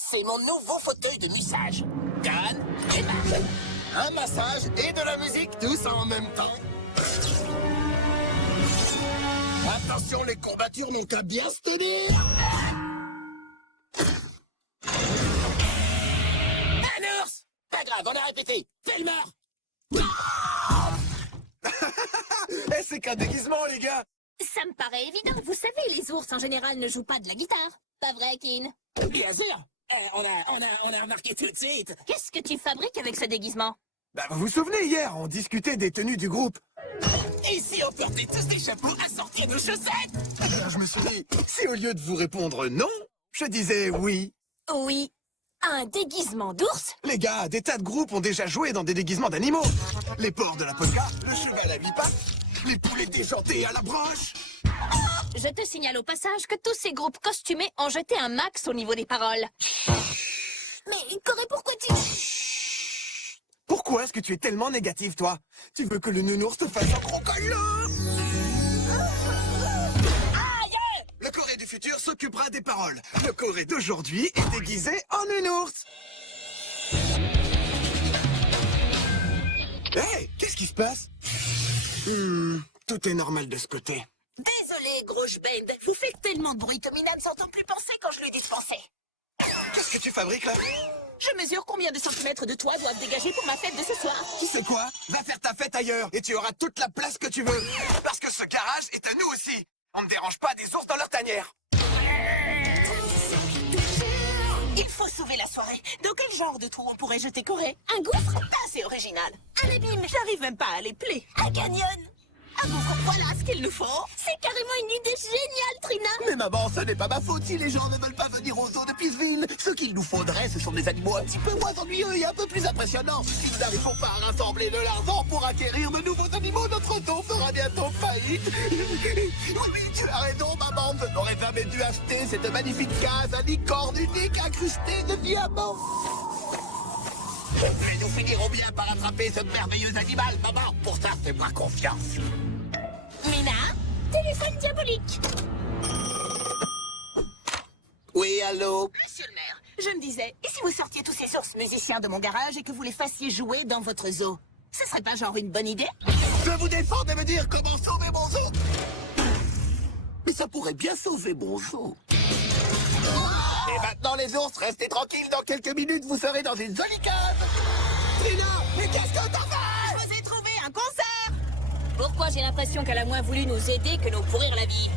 c'est mon nouveau fauteuil de mussage. Canne et marche. Un massage et de la musique, tous en même temps. Attention, les courbatures n'ont qu'à bien se tenir. Un ours! Pas grave, on a répété. Fais le mort. Eh, c'est qu'un déguisement, les gars. Ça me paraît évident. Vous savez, les ours en général ne jouent pas de la guitare. Pas vrai, Kin? Bien sûr. On a remarqué tout de suite. Qu'est-ce que tu fabriques avec ce déguisement? Bah, vous vous souvenez, hier, on discutait des tenues du groupe. Et si on portait tous des chapeaux assortis de chaussettes? Alors, je me suis dit, si au lieu de vous répondre non, je disais oui. Oui. Un déguisement d'ours? Les gars, des tas de groupes ont déjà joué dans des déguisements d'animaux. Les porcs de la polka, le cheval à 8 pattes, les poulets déjantés à la broche. Je te signale au passage que tous ces groupes costumés ont jeté un max au niveau des paroles. Mais Corée, pourquoi tu... Pourquoi est-ce que tu es tellement négative, toi? Tu veux que le nounours te fasse un crocodile? Le Corée du futur s'occupera des paroles. Le Corée d'aujourd'hui est déguisé en nounours. Hey, qu'est-ce qui se passe? Tout est normal de ce côté. Désolé, gros Bend. Vous faites tellement de bruit que Mina ne s'entend plus penser quand je lui dis de penser. Qu'est-ce que tu fabriques là? Je mesure combien de centimètres de toit doivent dégager pour ma fête de ce soir. Tu sais quoi? Va faire ta fête ailleurs et tu auras toute la place que tu veux. Parce que ce garage est à nous aussi. On ne dérange pas des ours dans leur tanière. Il faut sauver la soirée. Dans quel genre de trou on pourrait jeter Corée? Un gouffre? Pas assez original. Un abîme? J'arrive même pas à les plaire. Un canyon? Un gouffre, voilà ce qu'il nous faut. C'est carrément une idée géniale, Trina. Mais maman, ce n'est pas ma faute si les gens ne veulent pas venir au zoo de Peaceville. Ce qu'il nous faudrait, ce sont des animaux un petit peu moins ennuyeux et un peu plus impressionnants. Si nous n'arrivons pas à rassembler de l'argent pour acquérir de nouveaux animaux, notre zoo fera bientôt faillite. Oui, tu as raison, maman. Je n'aurais jamais dû acheter cette magnifique case à licorne unique incrustée de diamants. Mais nous finirons bien par attraper ce merveilleux animal, maman. Pour ça, fais-moi confiance. Mina, téléphone diabolique. Oui, allô? Monsieur le maire, je me disais, et si vous sortiez tous ces ours musiciens de mon garage et que vous les fassiez jouer dans votre zoo? Ce serait pas genre une bonne idée? Je vous défends de me dire comment sauver mon zoo. Mais ça pourrait bien sauver mon zoo. Et maintenant les ours, restez tranquilles, dans quelques minutes vous serez dans une jolie case. Trina, mais qu'est-ce que t'en fais? Je vous ai trouvé un concert! Pourquoi j'ai l'impression qu'elle a moins voulu nous aider que nous pourrir la vie?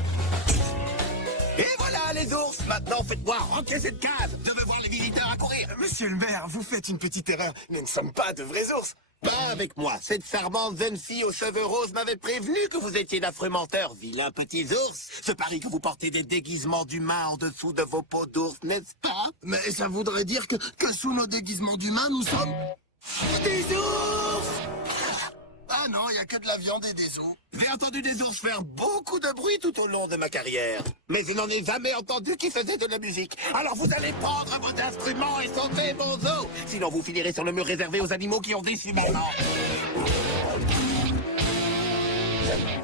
Et voilà les ours, maintenant faites-moi rentrer cette case. Je veux voir les visiteurs accourir. Monsieur le maire, vous faites une petite erreur. Nous ne sommes pas de vrais ours. Pas avec moi. Cette charmante jeune fille aux cheveux roses m'avait prévenu que vous étiez d'affreux menteurs, vilains petits ours. Ce pari que vous portez des déguisements d'humains en dessous de vos peaux d'ours, n'est-ce pas? Mais ça voudrait dire que sous nos déguisements d'humains, nous sommes... Des ours! Ah non, il n'y a que de la viande et des os. J'ai entendu des ours faire beaucoup de bruit tout au long de ma carrière. Mais je n'en ai jamais entendu qui faisaient de la musique. Alors vous allez prendre vos instruments et sauver mon zoo. Sinon vous finirez sur le mur réservé aux animaux qui ont déçu mon nom.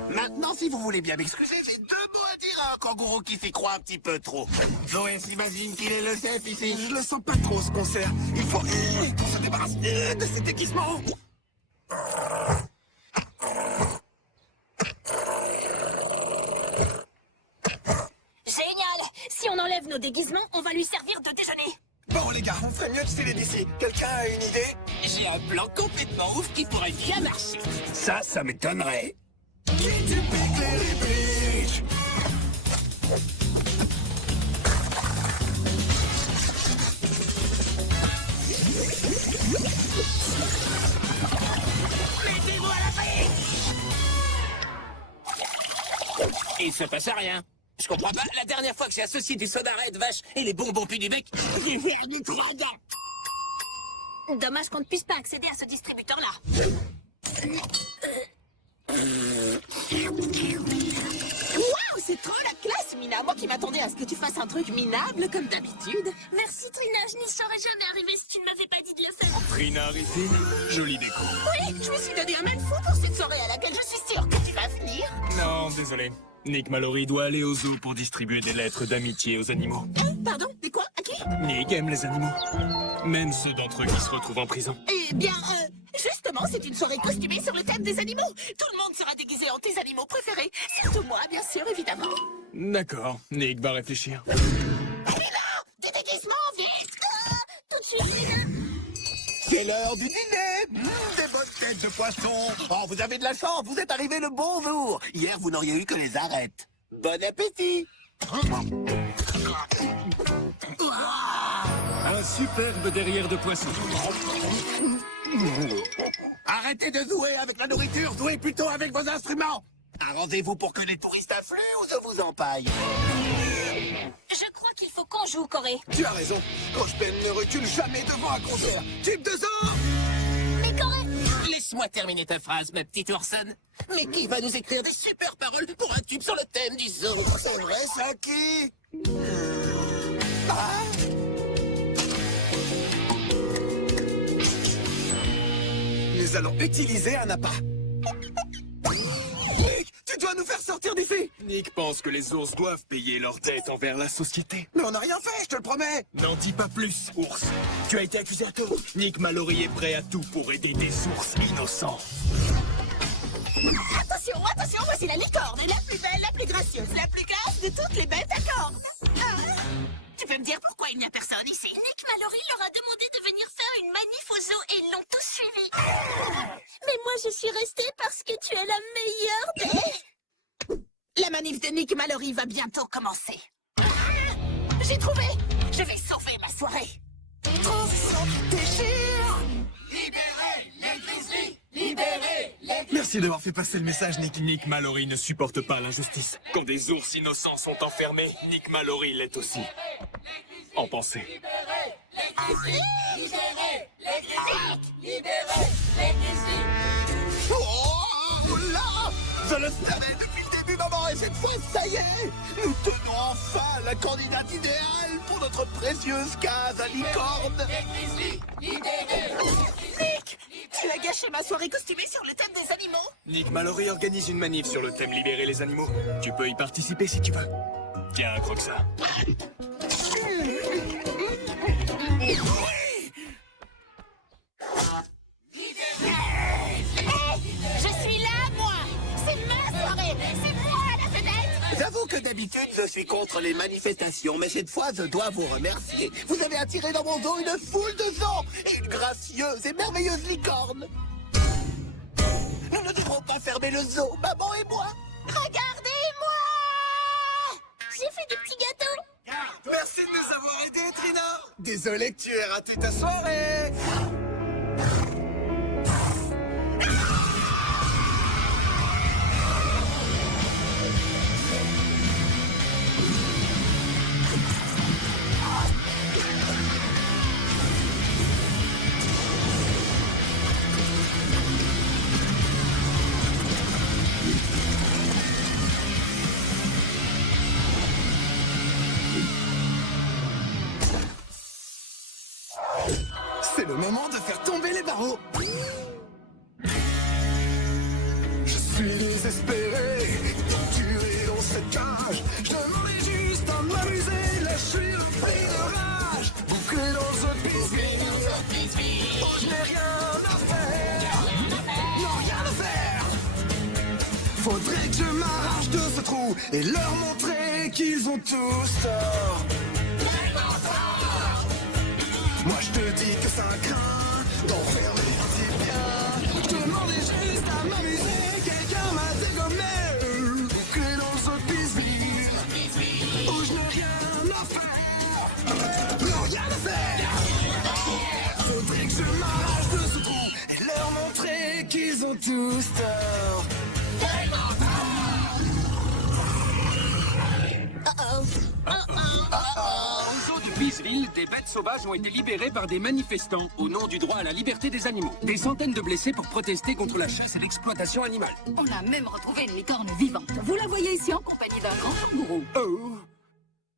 Maintenant, si vous voulez bien m'excuser, j'ai 2 mots à dire à un kangourou qui s'y croit un petit peu trop. Zoé s'imagine qu'il est le chef ici. Je le sens pas trop ce concert. Il faut qu'on se débarrasse de ces déguisements. Génial! Si on enlève nos déguisements, on va lui servir de déjeuner. Bon les gars, on ferait mieux de filer d'ici. Quelqu'un a une idée? J'ai un plan complètement ouf qui pourrait bien marcher. Ça m'étonnerait. Mettez-vous à l'abri! Il se passe rien. Je comprends pas. La dernière fois que j'ai associé du soda Red Vache et les bonbons puis du bec, j'ai perdu 3 dents. Dommage qu'on ne puisse pas accéder à ce distributeur-là. Waouh, c'est trop la classe, Mina! Moi qui m'attendais à ce que tu fasses un truc minable comme d'habitude. Merci Trina, je n'y serais jamais arrivée si tu ne m'avais pas dit de le faire. Trina arrêtée, jolie déco. Oui, je me suis donné un main fou pour cette soirée à laquelle je suis sûre que tu vas venir. Non, désolé. Nick Mallory doit aller au zoo pour distribuer des lettres d'amitié aux animaux. Pardon? Mais quoi? À qui? Nick aime les animaux. Même ceux d'entre eux qui se retrouvent en prison. Eh bien, justement, c'est une soirée costumée sur le thème des animaux. Tout le monde sera déguisé en tes animaux préférés. Surtout moi, bien sûr, évidemment. D'accord, Nick va réfléchir. Du déguisement, vite! Tout de suite! C'est l'heure du dîner. Des bonnes têtes de poisson. Oh, vous avez de la chance, vous êtes arrivé le bon jour. Hier, vous n'auriez eu que les arêtes. Bon appétit. Un superbe derrière de poisson. Arrêtez de jouer avec la nourriture, jouez plutôt avec vos instruments. Arrangez-vous pour que les touristes affluent ou je vous empaille. Je crois qu'il faut qu'on joue, Corée. Tu as raison. Coach Ben ne recule jamais devant un concert. Type de zoo. Mais Corée... Laisse-moi terminer ta phrase, ma petite Orson. Mais qui va nous écrire des super paroles pour un tube sur le thème du zoo? C'est vrai, ça, qui? Nous allons utiliser un appât. Nick, tu dois nous faire sortir d'ici. Nick pense que les ours doivent payer leurs dettes envers la société. Mais on n'a rien fait, je te le promets. N'en dis pas plus, ours. Tu as été accusé à tort. Nick Mallory est prêt à tout pour aider des ours innocents. Attention, attention, voici la licorne, la plus belle, la plus gracieuse, la plus classe de toutes les bêtes à cornes. Tu peux me dire pourquoi il n'y a personne ici? Nick Mallory leur a demandé de venir faire une manif au zoo et ils l'ont tous suivi. Mais moi, je suis restée parce que tu es la meilleure des... La manif de Nick Mallory va bientôt commencer. J'ai trouvé! Je vais sauver ma soirée. Merci d'avoir fait passer le message, Nick. Nick Mallory ne supporte pas l'injustice. Quand des ours innocents sont enfermés, Nick Mallory l'est aussi. En pensée. Oh là! Je le savais depuis le début, maman, et cette fois, ça y est! Nous tenons enfin la candidate idéale pour notre précieuse case à licorne! Nick! Tu as gâché ma soirée costumée sur le thème des animaux? Nick Mallory organise une manif sur le thème Libérer les animaux. Tu peux y participer si tu veux. Tiens, croque ça. Je suis là, moi. C'est ma soirée. C'est moi à la fenêtre. J'avoue que d'habitude, je suis contre les manifestations, mais cette fois, je dois vous remercier. Vous avez attiré dans mon dos une foule de gens, et une gracieuse et merveilleuse licorne. Nous ne devrons pas fermer le zoo, maman et moi. Regardez-moi. J'ai fait des petits gâteaux. Merci de nous avoir aidés, Trina. Désolé que tu aies raté ta soirée. C'est le moment de faire tomber les barreaux. Je suis désespéré, torturé dans cette cage. Je demandais juste à m'amuser, là je suis pris de rage. Bouclé dans ce bisbille, oh je n'ai rien à faire. Non, rien à faire. Faudrait que je m'arrache de ce trou et leur montrer qu'ils ont tous tort. Moi je te dis que ça craint d'enfermer tes biens. Je demandais juste à m'amuser, quelqu'un m'a dégommé. Bouclé dans ce bisbille, où je n'ai rien à faire. Non, rien à faire. Faudrait que je m'arrache de ce trou et leur montrer qu'ils ont tous tort. Au zoo du Peaceville, des bêtes sauvages ont été libérées par des manifestants au nom du droit à la liberté des animaux. Des centaines de blessés pour protester contre la chasse et l'exploitation animale. On a même retrouvé une licorne vivante. Vous la voyez ici en compagnie d'un grand kangourou. Oh.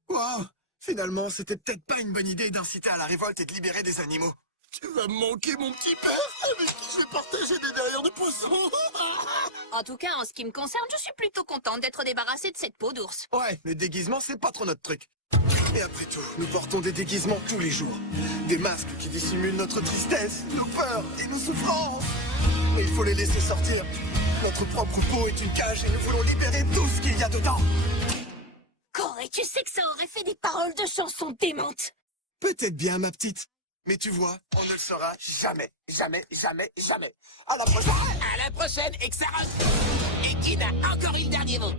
Wow. Finalement, c'était peut-être pas une bonne idée d'inciter à la révolte et de libérer des animaux. Tu vas me manquer, mon petit père, avec qui j'ai partagé des derrières de poisson. En tout cas, en ce qui me concerne, je suis plutôt contente d'être débarrassée de cette peau d'ours. Ouais, le déguisement, c'est pas trop notre truc. Et après tout, nous portons des déguisements tous les jours. Des masques qui dissimulent notre tristesse, nos peurs et nos souffrances. Mais il faut les laisser sortir. Notre propre peau est une cage et nous voulons libérer tout ce qu'il y a dedans. Corey, tu sais que ça aurait fait des paroles de chansons démentes. Peut-être bien, ma petite. Mais tu vois, on ne le saura jamais, jamais, jamais, jamais. À la prochaine. À la prochaine, Exaron. Et qui n'a encore eu le dernier mot?